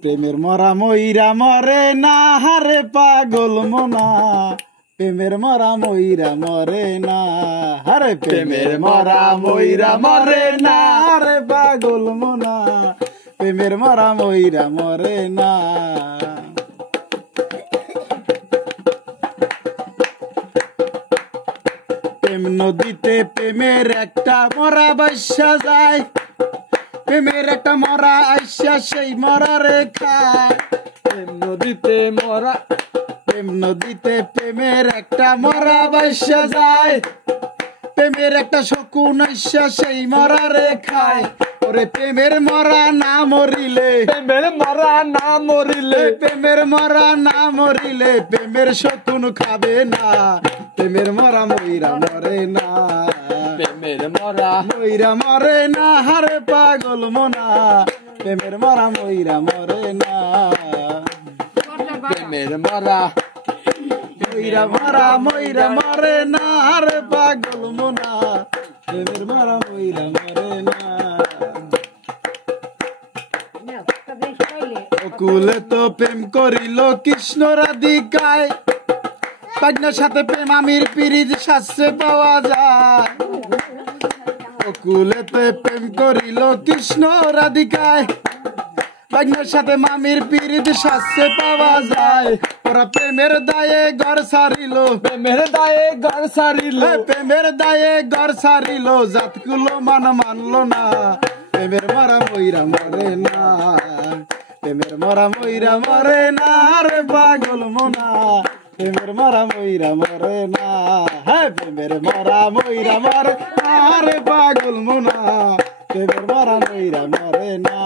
প্রেমের মরা ময়রা মরে না হারে পাগল মনা প্রেমের মরা ময়রা মরে না হারে প্রেমের মরা ময়রা মরে না হারে পাগল মনা প্রেমের মরা ময়রা মরে না প্রেম নদীতে প্রেমের একটা মরা বাসা যায় প্রেমের একটা মরা আইসা সেই মরা রে খায় প্রেম নদীতে প্রেমের একটা মরা বাসা যায় প্রেমের একটা শকুন আইসা সেই মরা রে খায় ওরে প্রেমের মরা না মরিলে প্রেমের শকুন খাবে না প্রেমের মরা ময়রা মরে না প্রেমের মরা ময়রা মরে না হারে পাগল মনা প্রেমের মরা ময়রা মরে না প্রেমের মরা ময়রা মরে না হারে পাগল মনা প্রেমের মরা ময়রা মরে না অকুলে তো প্রেম করিল কৃষ্ণ রাধিকায় পাগনার সাথে প্রেম আমির পিরিজ শাস্ত্রে পাওয়া যায় অকুলেতে প্রেম করিল কৃষ্ণ রাধিকায় পাগনার সাথে মামির পিরিজ শাস্ত্রে পাওয়া যায় ওরা প্রেমের দায়ে ঘর সারিল জাতগুলো মানলো না প্রেমের মরা ময়রা মরে না প্রেমের মরা ময়রা মরে না রে পাগল মনা প্রেমের মরা ময়রা মরে না হ্যাঁ প্রেমের মরা ময়রা মরে না রে পাগল মনা প্রেমের মরা ময়রা মরে না।